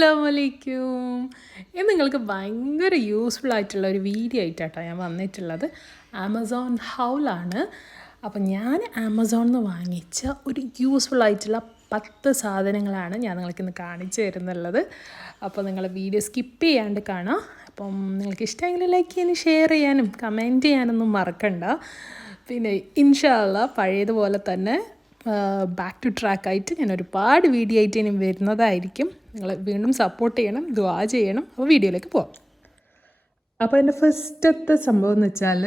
അസ്സലാമലൈക്കും. ഇത് നിങ്ങൾക്ക് ഭയങ്കര യൂസ്ഫുൾ ആയിട്ടുള്ള ഒരു വീഡിയോ ആയിട്ടാട്ടോ ഞാൻ വന്നിട്ടുള്ളത്. ആമസോൺ ഹൗലാണ്. അപ്പം ഞാൻ ആമസോണിൽ നിന്ന് വാങ്ങിച്ച ഒരു യൂസ്ഫുൾ ആയിട്ടുള്ള 10 സാധനങ്ങളാണ് ഞാൻ നിങ്ങൾക്കിന്ന് കാണിച്ചു തരുന്നുള്ളത്. അപ്പോൾ നിങ്ങൾ വീഡിയോ സ്കിപ്പ് ചെയ്യാണ്ട് കാണാം. അപ്പം നിങ്ങൾക്ക് ഇഷ്ടമെങ്കിൽ ലൈക്ക് ചെയ്യാനും ഷെയർ ചെയ്യാനും കമൻറ്റ് ചെയ്യാനൊന്നും മറക്കണ്ട. പിന്നെ ഇൻഷാ അല്ലാഹ് പഴയതുപോലെ തന്നെ ബാക്ക് ടു ട്രാക്ക് ആയിട്ട് ഞാൻ ഒരുപാട് വീഡിയോ ആയിട്ട് ഇനി വരുന്നതായിരിക്കും. നിങ്ങൾ വീണ്ടും സപ്പോർട്ട് ചെയ്യണം, ദുആ ചെയ്യണം. അപ്പോൾ വീഡിയോയിലേക്ക് പോകാം. അപ്പോൾ എൻ്റെ ഫസ്റ്റത്തെ സംഭവം എന്ന് വെച്ചാൽ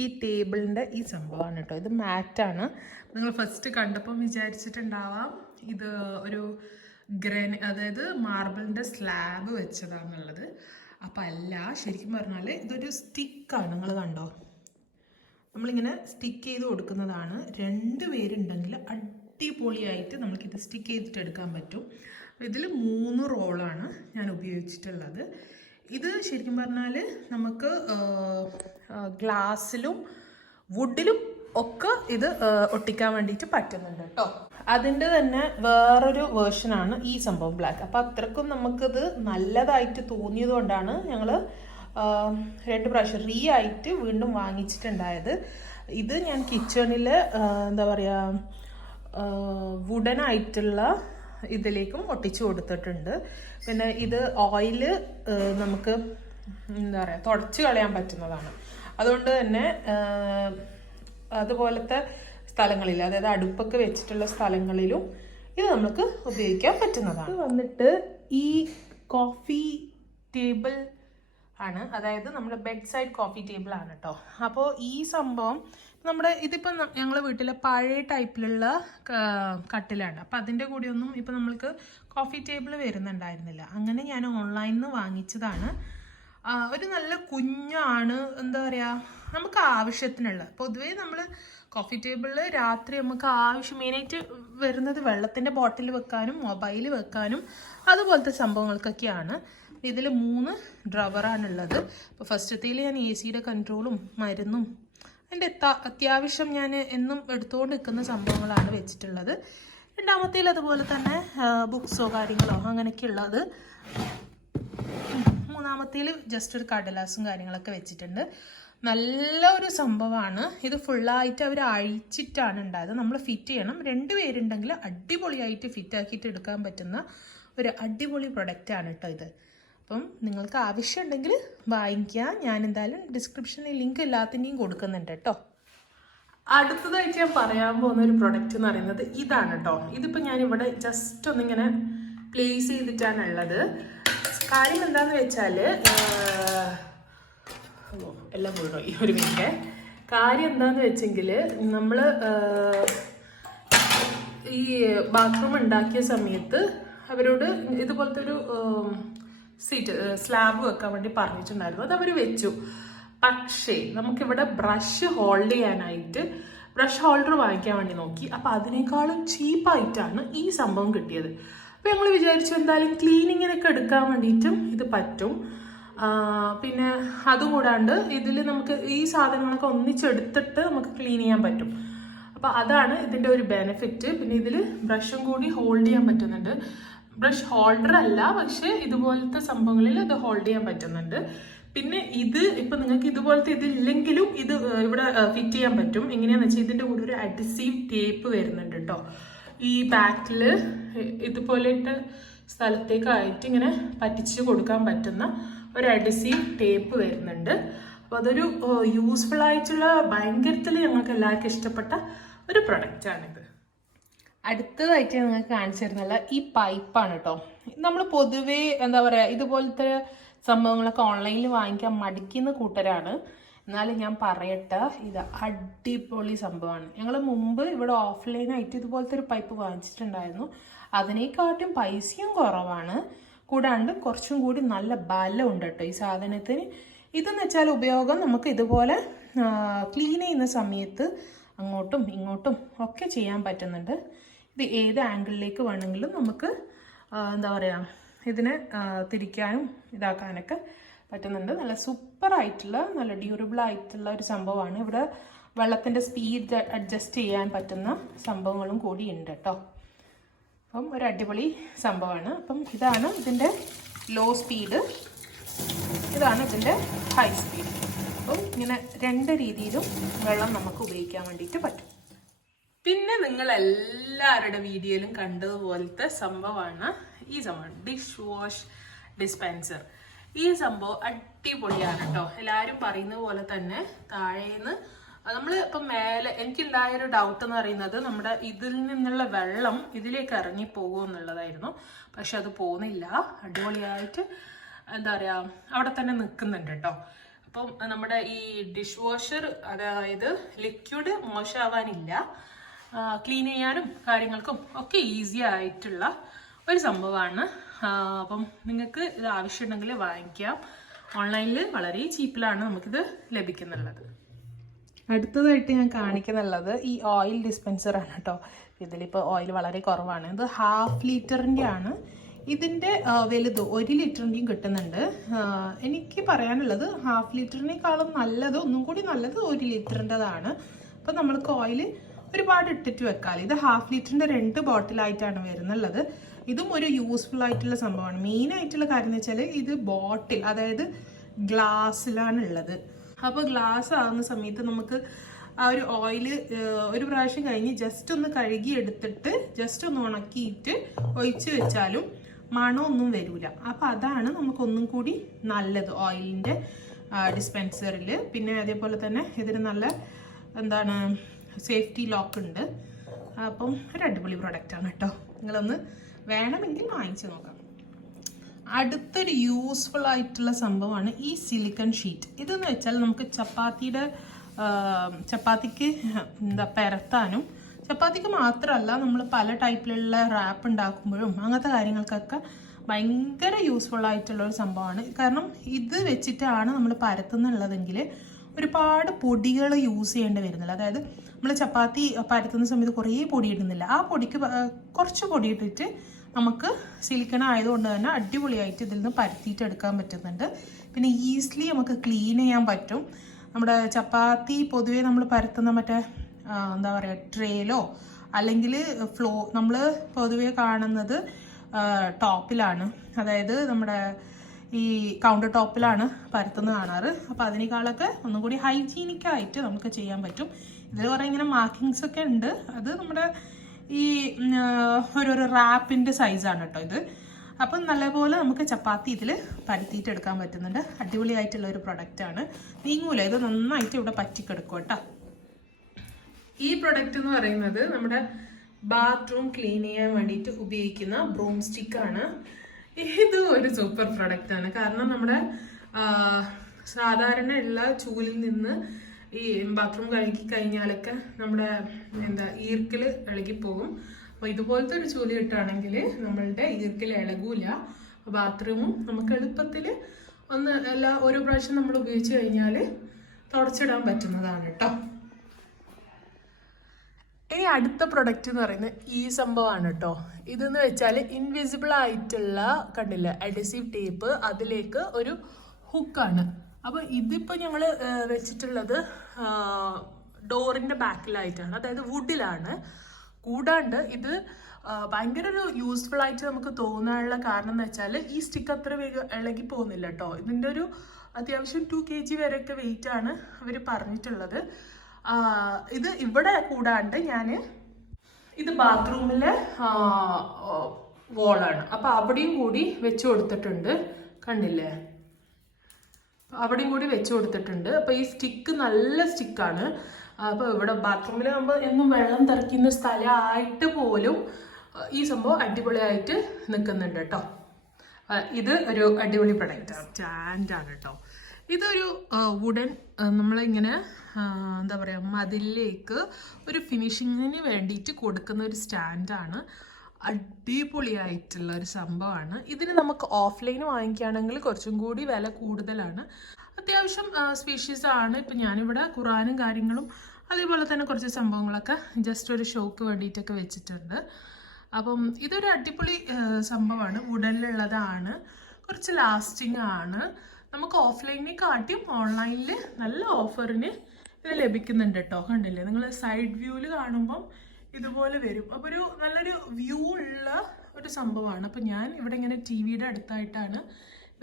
ഈ ടേബിളിൻ്റെ ഈ സംഭവമാണ് കേട്ടോ. ഇത് മാറ്റാണ്. നിങ്ങൾ ഫസ്റ്റ് കണ്ടപ്പം വിചാരിച്ചിട്ടുണ്ടാവാം ഇത് ഒരു അതായത് മാർബിളിൻ്റെ സ്ലാബ് വെച്ചതാണെന്നുള്ളത്. അപ്പം അല്ല, ശരിക്കും പറഞ്ഞാൽ ഇതൊരു സ്റ്റിക്കാണ്. നിങ്ങൾ കണ്ടോ, നമ്മളിങ്ങനെ സ്റ്റിക്ക് ചെയ്ത് കൊടുക്കുന്നതാണ്. 2 പേരുണ്ടെങ്കിൽ അടിപൊളിയായിട്ട് നമുക്കിത് സ്റ്റിക്ക് ചെയ്തിട്ട് എടുക്കാൻ പറ്റും. ഇതിൽ 3 റോളാണ് ഞാൻ ഉപയോഗിച്ചിട്ടുള്ളത്. ഇത് ശരിക്കും പറഞ്ഞാൽ നമുക്ക് ഗ്ലാസ്സിലും വുഡിലും ഒക്കെ ഇത് ഒട്ടിക്കാൻ വേണ്ടിയിട്ട് പറ്റുന്നുണ്ട് കേട്ടോ. അതിൻ്റെ തന്നെ വേറൊരു വേർഷനാണ് ഈ സംഭവം ബ്ലാക്ക്. അപ്പോൾ അത്രക്കും നമുക്കിത് നല്ലതായിട്ട് തോന്നിയത് കൊണ്ടാണ് ഞങ്ങൾ 2 പ്രാവശ്യം ആയിട്ട് വീണ്ടും വാങ്ങിച്ചിട്ടുണ്ടായത്. ഇത് ഞാൻ കിച്ചണിൽ എന്താ പറയുക വുഡനായിട്ടുള്ള ഇതിലേക്കും ഒട്ടിച്ചു കൊടുത്തിട്ടുണ്ട്. പിന്നെ ഇത് ഓയില് നമുക്ക് എന്താ പറയുക തുടച്ച് കളയാൻ പറ്റുന്നതാണ്. അതുകൊണ്ട് തന്നെ അതുപോലത്തെ സ്ഥലങ്ങളിൽ, അതായത് അടുപ്പൊക്കെ വെച്ചിട്ടുള്ള സ്ഥലങ്ങളിലും ഇത് നമുക്ക് ഉപയോഗിക്കാൻ പറ്റുന്നതാണ്. ഇത് വന്നിട്ട് ഈ കോഫി ടേബിൾ ആണ്, അതായത് നമ്മുടെ ബെഡ് സൈഡ് കോഫി ടേബിൾ ആണ് കേട്ടോ. അപ്പോൾ ഈ സംഭവം നമ്മുടെ ഇതിപ്പോൾ ഞങ്ങളുടെ വീട്ടിലെ പഴയ ടൈപ്പിലുള്ള കട്ടിലാണ്. അപ്പം അതിൻ്റെ കൂടെയൊന്നും ഇപ്പം നമ്മൾക്ക് കോഫി ടേബിൾ വരുന്നുണ്ടായിരുന്നില്ല. അങ്ങനെ ഞാൻ ഓൺലൈനിൽ നിന്ന് വാങ്ങിച്ചതാണ്. ഒരു നല്ല കുഞ്ഞാണ്, എന്താ പറയുക, നമുക്ക് ആവശ്യത്തിനുള്ള. പൊതുവേ നമ്മൾ കോഫി ടേബിളിൽ രാത്രി നമുക്ക് മെയിനായിട്ട് വരുന്നത് വെള്ളത്തിൻ്റെ ബോട്ടിൽ വെക്കാനും മൊബൈൽ വെക്കാനും അതുപോലത്തെ സംഭവങ്ങൾക്കൊക്കെയാണ്. ഇതിൽ 3 ഡ്രവറാണുള്ളത്. അപ്പോൾ ഫസ്റ്റത്തേൽ ഞാൻ AC കൺട്രോളും മരുന്നും അതിൻ്റെ അത്യാവശ്യം ഞാൻ എന്നും എടുത്തുകൊണ്ട് നിൽക്കുന്ന സംഭവങ്ങളാണ് വെച്ചിട്ടുള്ളത്. രണ്ടാമത്തേൽ അതുപോലെ തന്നെ ബുക്സോ കാര്യങ്ങളോ അങ്ങനെയൊക്കെ ഉള്ളത്. മൂന്നാമത്തേൽ ജസ്റ്റ് ഒരു കടലാസും കാര്യങ്ങളൊക്കെ വെച്ചിട്ടുണ്ട്. നല്ല ഒരു സംഭവമാണ്. ഇത് ഫുള്ളായിട്ട് അവർ അഴിച്ചിട്ടാണ് ഉണ്ടായത്. നമ്മൾ ഫിറ്റ് ചെയ്യണം. 2 പേരുണ്ടെങ്കിൽ അടിപൊളിയായിട്ട് ഫിറ്റാക്കിയിട്ട് എടുക്കാൻ പറ്റുന്ന ഒരു അടിപൊളി പ്രൊഡക്റ്റാണ് കേട്ടോ ഇത്. അപ്പം നിങ്ങൾക്ക് ആവശ്യമുണ്ടെങ്കിൽ വാങ്ങിക്കുക. ഞാൻ എന്തായാലും ഡിസ്ക്രിപ്ഷനിൽ ലിങ്ക് എല്ലാത്തിൻ്റെയും കൊടുക്കുന്നുണ്ട് കേട്ടോ. അടുത്തതായിട്ട് ഞാൻ പറയാൻ പോകുന്ന ഒരു പ്രൊഡക്റ്റ് എന്ന് പറയുന്നത് ഇതാണ് കേട്ടോ. ഇതിപ്പോൾ ഞാനിവിടെ ജസ്റ്റ് ഒന്നിങ്ങനെ പ്ലേസ് ചെയ്തിട്ടാണ് ഉള്ളത്. കാര്യം എന്താണെന്ന് വെച്ചാൽ എല്ലാം പോയി ഒരു മിനിറ്റ്. കാര്യം എന്താണെന്ന് വെച്ചെങ്കിൽ നമ്മൾ ഈ ബാത്റൂം ഉണ്ടാക്കിയ സമയത്ത് അവരോട് ഇതുപോലത്തെ ഒരു സ്ലാബ് വെക്കാൻ വേണ്ടി പറഞ്ഞിട്ടുണ്ടായിരുന്നു. അത് അവർ വെച്ചു. പക്ഷേ നമുക്കിവിടെ ബ്രഷ് ഹോൾഡ് ചെയ്യാനായിട്ട് ബ്രഷ് ഹോൾഡർ വാങ്ങിക്കാൻ വേണ്ടി നോക്കി. അപ്പോൾ അതിനേക്കാളും ചീപ്പായിട്ടാണ് ഈ സംഭവം കിട്ടിയത്. അപ്പോൾ ഞങ്ങൾ വിചാരിച്ചു എന്തായാലും ക്ലീനിങ്ങിനൊക്കെ എടുക്കാൻ വേണ്ടിയിട്ടും ഇത് പറ്റും. പിന്നെ അതുകൂടാണ്ട് ഇതിൽ നമുക്ക് ഈ സാധനങ്ങളൊക്കെ ഒന്നിച്ചെടുത്തിട്ട് നമുക്ക് ക്ലീൻ ചെയ്യാൻ പറ്റും. അപ്പോൾ അതാണ് ഇതിൻ്റെ ഒരു ബെനിഫിറ്റ്. പിന്നെ ഇതിൽ ബ്രഷും കൂടി ഹോൾഡ് ചെയ്യാൻ പറ്റുന്നുണ്ട്. ബ്രഷ് ഹോൾഡർ അല്ല, പക്ഷേ ഇതുപോലത്തെ സംഭവങ്ങളിൽ ഇത് ഹോൾഡ് ചെയ്യാൻ പറ്റുന്നുണ്ട്. പിന്നെ ഇത് ഇപ്പം നിങ്ങൾക്ക് ഇതുപോലത്തെ ഇതില്ലെങ്കിലും ഇത് ഇവിടെ ഫിറ്റ് ചെയ്യാൻ പറ്റും. എങ്ങനെയാണെന്ന് വെച്ചാൽ ഇതിൻ്റെ കൂടെ ഒരു അഡ്ഹസീവ് ടേപ്പ് വരുന്നുണ്ട് കേട്ടോ. ഈ ബാക്കിൽ ഇതുപോലെയിട്ട് സ്ഥലത്തേക്കായിട്ട് ഇങ്ങനെ പറ്റിച്ച് കൊടുക്കാൻ പറ്റുന്ന ഒരു അഡ്ഹസീവ് ടേപ്പ് വരുന്നുണ്ട്. അപ്പോൾ അതൊരു യൂസ്ഫുൾ ആയിട്ടുള്ള ഭയങ്കരത്തിൽ ഞങ്ങൾക്ക് എല്ലാവർക്കും ഇഷ്ടപ്പെട്ട ഒരു പ്രൊഡക്റ്റാണിത്. അടുത്തതായിട്ട് നിങ്ങൾക്ക് കാണിച്ചു തരുന്നില്ല ഈ പൈപ്പാണ് കേട്ടോ. നമ്മൾ പൊതുവേ എന്താ പറയുക ഇതുപോലത്തെ സംഭവങ്ങളൊക്കെ ഓൺലൈനിൽ വാങ്ങിക്കാൻ മടിക്കുന്ന കൂട്ടരാണ്. എന്നാലും ഞാൻ പറയട്ടെ, ഇത് അടിപൊളി സംഭവമാണ്. ഞങ്ങൾ മുമ്പ് ഇവിടെ ഓഫ്ലൈനായിട്ട് ഇതുപോലത്തെ ഒരു പൈപ്പ് വാങ്ങിച്ചിട്ടുണ്ടായിരുന്നു. അതിനേക്കാട്ടും പൈസയും കുറവാണ്. കൂടാണ്ട് കുറച്ചും കൂടി നല്ല ബലമുണ്ട് കേട്ടോ ഈ സാധനത്തിന്. ഇതെന്ന് വെച്ചാൽ ഉപയോഗം നമുക്ക് ഇതുപോലെ ക്ലീൻ ചെയ്യുന്ന സമയത്ത് അങ്ങോട്ടും ഇങ്ങോട്ടും ഒക്കെ ചെയ്യാൻ പറ്റുന്നുണ്ട്. ഇത് ഏത് ആംഗിളിലേക്ക് വേണമെങ്കിലും നമുക്ക് എന്താ പറയുക ഇതിനെ തിരിക്കാനും ഇതാക്കാനൊക്കെ പറ്റുന്നുണ്ട്. നല്ല സൂപ്പറായിട്ടുള്ള നല്ല ഡ്യൂറബിൾ ആയിട്ടുള്ള ഒരു സംഭവമാണ്. ഇവിടെ വെള്ളത്തിൻ്റെ സ്പീഡ് അഡ്ജസ്റ്റ് ചെയ്യാൻ പറ്റുന്ന സംഭവങ്ങളും കൂടി ഉണ്ട് കേട്ടോ. അപ്പം ഒരു അടിപൊളി സംഭവമാണ്. അപ്പം ഇതാണ് ഇതിൻ്റെ ലോ സ്പീഡ്, ഇതാണ് ഇതിൻ്റെ ഹൈ സ്പീഡ്. അപ്പം ഇങ്ങനെ രണ്ട് രീതിയിലും വെള്ളം നമുക്ക് ഉപയോഗിക്കാൻ വേണ്ടിയിട്ട് പറ്റും. പിന്നെ നിങ്ങൾ എല്ലാവരുടെ വീഡിയോയിലും കണ്ടതുപോലത്തെ സംഭവമാണ് ഈ സംഭവം, ഡിഷ് വാഷ് ഡിസ്പെൻസർ. ഈ സംഭവം അടിപൊളിയാണ് കേട്ടോ. എല്ലാവരും പറയുന്നത് പോലെ തന്നെ താഴേന്ന് നമ്മൾ ഇപ്പം മേലെ, എനിക്കുണ്ടായൊരു ഡൗട്ട് എന്ന് പറയുന്നത് നമ്മുടെ ഇതിൽ നിന്നുള്ള വെള്ളം ഇതിലേക്ക് ഇറങ്ങി പോകുമോ എന്നുള്ളതായിരുന്നു. പക്ഷെ അത് പോകുന്നില്ല, അടിപൊളിയായിട്ട് എന്താ പറയുക അവിടെ തന്നെ നിൽക്കുന്നുണ്ട് കേട്ടോ. അപ്പം നമ്മുടെ ഈ ഡിഷ് വാഷർ, അതായത് ലിക്വിഡ് മോശമാവാനില്ല, ക്ലീൻ ചെയ്യാനും കാര്യങ്ങൾക്കും ഒക്കെ ഈസി ആയിട്ടുള്ള ഒരു സംഭവമാണ്. അപ്പം നിങ്ങൾക്ക് ഇത് ആവശ്യമുണ്ടെങ്കിൽ വാങ്ങിക്കാം. ഓൺലൈനിൽ വളരെ ചീപ്പിലാണ് നമുക്കിത് ലഭിക്കുന്നുള്ളത്. അടുത്തതായിട്ട് ഞാൻ കാണിക്കുന്നുള്ളത് ഈ ഓയിൽ ഡിസ്പെൻസറാണ് കേട്ടോ. ഇതിലിപ്പോൾ ഓയിൽ വളരെ കുറവാണ്. ഇത് 1/2 ലിറ്ററിൻ്റെ ആണ്. ഇതിൻ്റെ വലുത് 1 ലിറ്ററിൻ്റെയും കിട്ടുന്നുണ്ട്. എനിക്ക് പറയാനുള്ളത് 1/2 ലിറ്ററിനേക്കാളും നല്ലത്, ഒന്നും കൂടി നല്ലത് 1 ലിറ്ററിൻ്റെതാണ്. അപ്പം നമ്മൾക്ക് ഓയിൽ ഒരുപാട് ഇട്ടിട്ട് വെക്കാം. ഇത് 1/2 ലിറ്ററിൻ്റെ 2 ബോട്ടിലായിട്ടാണ് വരുന്നുള്ളത്. ഇതും ഒരു യൂസ്ഫുൾ ആയിട്ടുള്ള സംഭവമാണ്. മെയിൻ ആയിട്ടുള്ള കാര്യം എന്ന് വെച്ചാൽ ഇത് ബോട്ടിൽ, അതായത് ഗ്ലാസ്സിലാണ് ഉള്ളത്. അപ്പോൾ ഗ്ലാസ് ആകുന്ന സമയത്ത് നമുക്ക് ആ ഒരു ഓയില് ഒരു പ്രാവശ്യം കഴിഞ്ഞ് ജസ്റ്റ് ഒന്ന് കഴുകി എടുത്തിട്ട് ജസ്റ്റ് ഒന്ന് ഉണക്കിയിട്ട് ഒഴിച്ച് വെച്ചാലും മണമൊന്നും വരില്ല. അപ്പോൾ അതാണ് നമുക്കൊന്നും കൂടി നല്ലത് ഓയിലിൻ്റെ ഡിസ്പെൻസറിൽ. പിന്നെ അതേപോലെ തന്നെ ഇതിന് നല്ല എന്താണ് സേഫ്റ്റി ലോക്ക് ഉണ്ട്. അപ്പം ഒരു അടിപൊളി പ്രൊഡക്റ്റാണ് കേട്ടോ. നിങ്ങളൊന്ന് വേണമെങ്കിൽ വാങ്ങിച്ചു നോക്കാം. അടുത്തൊരു യൂസ്ഫുൾ ആയിട്ടുള്ള സംഭവമാണ് ഈ സിലിക്കൺ ഷീറ്റ്. ഇതെന്ന് വെച്ചാൽ നമുക്ക് ചപ്പാത്തിക്ക് എന്താ പരത്താനും, ചപ്പാത്തിക്ക് മാത്രമല്ല നമ്മൾ പല ടൈപ്പിലുള്ള റാപ്പ് ഉണ്ടാക്കുമ്പോഴും അങ്ങനത്തെ കാര്യങ്ങൾക്കൊക്കെ ഭയങ്കര യൂസ്ഫുൾ ആയിട്ടുള്ള ഒരു സംഭവമാണ്. കാരണം ഇത് വെച്ചിട്ടാണ് നമ്മൾ പരത്തുന്നുള്ളതെങ്കിൽ ഒരുപാട് പൊടികൾ യൂസ് ചെയ്യേണ്ടി വരുന്നില്ല. അതായത് നമ്മൾ ചപ്പാത്തി പരത്തുന്ന സമയത്ത് കുറേ പൊടി ഇടുന്നില്ല. ആ പൊടിക്ക് കുറച്ച് പൊടി ഇട്ടിട്ട് നമുക്ക് സിലിക്കൺ ആയതുകൊണ്ട് തന്നെ അടിപൊളിയായിട്ട് ഇതിൽ നിന്ന് പരത്തിയിട്ട് എടുക്കാൻ പറ്റുന്നുണ്ട്. പിന്നെ ഈസിലി നമുക്ക് ക്ലീൻ ചെയ്യാൻ പറ്റും. നമ്മുടെ ചപ്പാത്തി പൊതുവേ നമ്മൾ പരത്തുന്ന മറ്റേ എന്താ പറയുക ട്രേയിലോ അല്ലെങ്കിൽ നമ്മൾ പൊതുവേ കാണുന്നത് ടോപ്പിലാണ്, അതായത് നമ്മുടെ ഈ കൗണ്ടർ ടോപ്പിലാണ് പരത്തുന്നത് കാണാറ്. അപ്പോൾ അതിനേക്കാളൊക്കെ ഒന്നും കൂടി ഹൈജീനിക്കായിട്ട് നമുക്ക് ചെയ്യാൻ പറ്റും. ഇതിൽ കുറേ ഇങ്ങനെ മാർക്കിങ്സ് ഒക്കെ ഉണ്ട്. അത് നമ്മുടെ ഈ ഓരോരോ റാപ്പിൻ്റെ സൈസാണ് കേട്ടോ ഇത്. അപ്പം നല്ലപോലെ നമുക്ക് ചപ്പാത്തി ഇതിൽ പരത്തിയിട്ട് എടുക്കാൻ പറ്റുന്നുണ്ട്. അടിപൊളിയായിട്ടുള്ള ഒരു പ്രൊഡക്റ്റാണ്. നീങ്ങൂല, ഇത് നന്നായിട്ട് ഇവിടെ പറ്റിക്കെടുക്കും കേട്ടോ. ഈ പ്രൊഡക്റ്റ് എന്ന് പറയുന്നത് നമ്മുടെ ബാത്റൂം ക്ലീൻ ചെയ്യാൻ വേണ്ടിയിട്ട് ഉപയോഗിക്കുന്ന ബ്രൂം സ്റ്റിക്കാണ്. ഇത് ഒരു സൂപ്പർ പ്രൊഡക്റ്റാണ്. കാരണം നമ്മുടെ സാധാരണ ഉള്ള ചൂലിൽ നിന്ന് ഈ ബാത്റൂം കഴുകി കഴിഞ്ഞാലൊക്കെ നമ്മുടെ എന്താ ഈർക്കിൽ ഇളകിപ്പോകും. അപ്പോൾ ഇതുപോലത്തെ ഒരു ചൂല് കിട്ടുകയാണെങ്കിൽ നമ്മളുടെ ഈർക്കിൽ ഇളകൂല. ബാത്റൂമും നമുക്ക് എളുപ്പത്തിൽ ഓരോ പ്രാവശ്യം നമ്മൾ ഉപയോഗിച്ച് കഴിഞ്ഞാൽ തുടച്ചിടാൻ പറ്റുന്നതാണ് കേട്ടോ. ഇനി അടുത്ത പ്രൊഡക്റ്റ് എന്ന് പറയുന്നത് ഈ സംഭവമാണ് കേട്ടോ. ഇതെന്ന് വെച്ചാൽ ഇൻവിസിബിൾ ആയിട്ടുള്ള കണ്ടില്ല അഡ്ഹസീവ് ടേപ്പ്, അതിലേക്ക് ഒരു ഹുക്കാണ്. അപ്പോൾ ഇതിപ്പോൾ ഞങ്ങൾ വെച്ചിട്ടുള്ളത് ഡോറിൻ്റെ ബാക്കിലായിട്ടാണ്, അതായത് വുഡിലാണ്. കൂടാണ്ട് ഇത് ഭയങ്കര ഒരു യൂസ്ഫുൾ ആയിട്ട് നമുക്ക് തോന്നാനുള്ള കാരണം എന്ന് വെച്ചാൽ ഈ സ്റ്റിക്ക് അത്ര വേഗം ഇളകി പോകുന്നില്ല കേട്ടോ. ഇതിൻ്റെ ഒരു അത്യാവശ്യം 2 kg വരെയൊക്കെ വെയിറ്റ് ആണ് അവർ പറഞ്ഞിട്ടുള്ളത്. ഇത് ഇവിടെ കൂടാണ്ട് ഞാൻ ഇത് ബാത്റൂമിലെ വോളാണ്. അപ്പോൾ അവിടെയും കൂടി വെച്ച് കൊടുത്തിട്ടുണ്ട്, കണ്ടില്ലേ, അവിടെയും കൂടി വെച്ച് കൊടുത്തിട്ടുണ്ട്. അപ്പോൾ ഈ സ്റ്റിക്ക് നല്ല സ്റ്റിക്കാണ്. അപ്പോൾ ഇവിടെ ബാത്റൂമിൽ നമ്മൾ എന്നും വെള്ളം തെറിക്കുന്ന സ്ഥലമായിട്ട് പോലും ഈ സംഭവം അടിപൊളിയായിട്ട് നിൽക്കുന്നുണ്ട് കേട്ടോ. ഇത് ഒരു അടിപൊളി പ്രൊഡക്റ്റാണ്, സ്റ്റാൻഡാണ് കേട്ടോ. ഇതൊരു വുഡൻ നമ്മളിങ്ങനെ എന്താ പറയുക മതിലിലേക്ക് ഒരു ഫിനിഷിങ്ങിന് വേണ്ടിയിട്ട് കൊടുക്കുന്ന ഒരു സ്റ്റാൻഡാണ്. അടിപൊളിയായിട്ടുള്ള ഒരു സംഭവമാണ്. ഇതിന് നമുക്ക് ഓഫ്ലൈൻ വാങ്ങിക്കുകയാണെങ്കിൽ കുറച്ചും കൂടി വില കൂടുതലാണ്. അത്യാവശ്യം സ്പീഷ്യസ് ആണ്. ഇപ്പം ഞാനിവിടെ ഖുറാനും കാര്യങ്ങളും അതേപോലെ തന്നെ കുറച്ച് സംഭവങ്ങളൊക്കെ ജസ്റ്റ് ഒരു ഷോക്ക് വേണ്ടിയിട്ടൊക്കെ വെച്ചിട്ടുണ്ട്. അപ്പം ഇതൊരു അടിപൊളി സംഭവമാണ്. വുഡനിലുള്ളതാണ്, കുറച്ച് ലാസ്റ്റിംഗ് ആണ്. നമുക്ക് ഓഫ്ലൈനിനെ കാട്ടിയും ഓൺലൈനിൽ നല്ല ഓഫറിന് ഇത് ലഭിക്കുന്നുണ്ട് കേട്ടോ. കണ്ടില്ലേ, നിങ്ങൾ സൈഡ് വ്യൂവിൽ കാണുമ്പം ഇതുപോലെ വരും. അപ്പോൾ ഒരു നല്ലൊരു വ്യൂ ഉള്ള ഒരു സംഭവമാണ്. അപ്പോൾ ഞാൻ ഇവിടെ ഇങ്ങനെ ടി വിയുടെ അടുത്തായിട്ടാണ്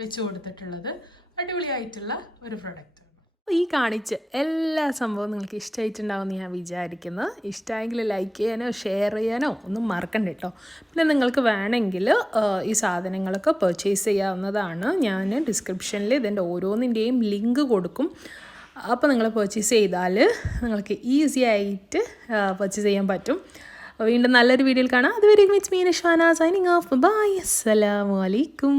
വെച്ച് കൊടുത്തിട്ടുള്ളത്. അടിപൊളിയായിട്ടുള്ള ഒരു പ്രൊഡക്റ്റാണ്. ഈ കാണിച്ച എല്ലാ സംഭവവും നിങ്ങൾക്ക് ഇഷ്ടമായിട്ടുണ്ടാവുമെന്ന് ഞാൻ വിചാരിക്കുന്നത്. ഇഷ്ടമായെങ്കിൽ ലൈക്ക് ചെയ്യാനോ ഷെയർ ചെയ്യാനോ ഒന്നും മറക്കണ്ട കേട്ടോ. പിന്നെ നിങ്ങൾക്ക് വേണമെങ്കിൽ ഈ സാധനങ്ങളൊക്കെ പർച്ചേസ് ചെയ്യാവുന്നതാണ്. ഞാൻ ഡിസ്ക്രിപ്ഷനിൽ ഇതിൻ്റെ ഓരോന്നിൻ്റെയും ലിങ്ക് കൊടുക്കും. അപ്പോൾ നിങ്ങൾ പർച്ചേസ് ചെയ്താൽ നിങ്ങൾക്ക് ഈസി ആയിട്ട് പർച്ചേസ് ചെയ്യാൻ പറ്റും. വീണ്ടും നല്ലൊരു വീഡിയോയിൽ കാണാം. അതുവരെ it's me Nashwana signing off. Bye. അസ്സലാമു അലൈക്കും.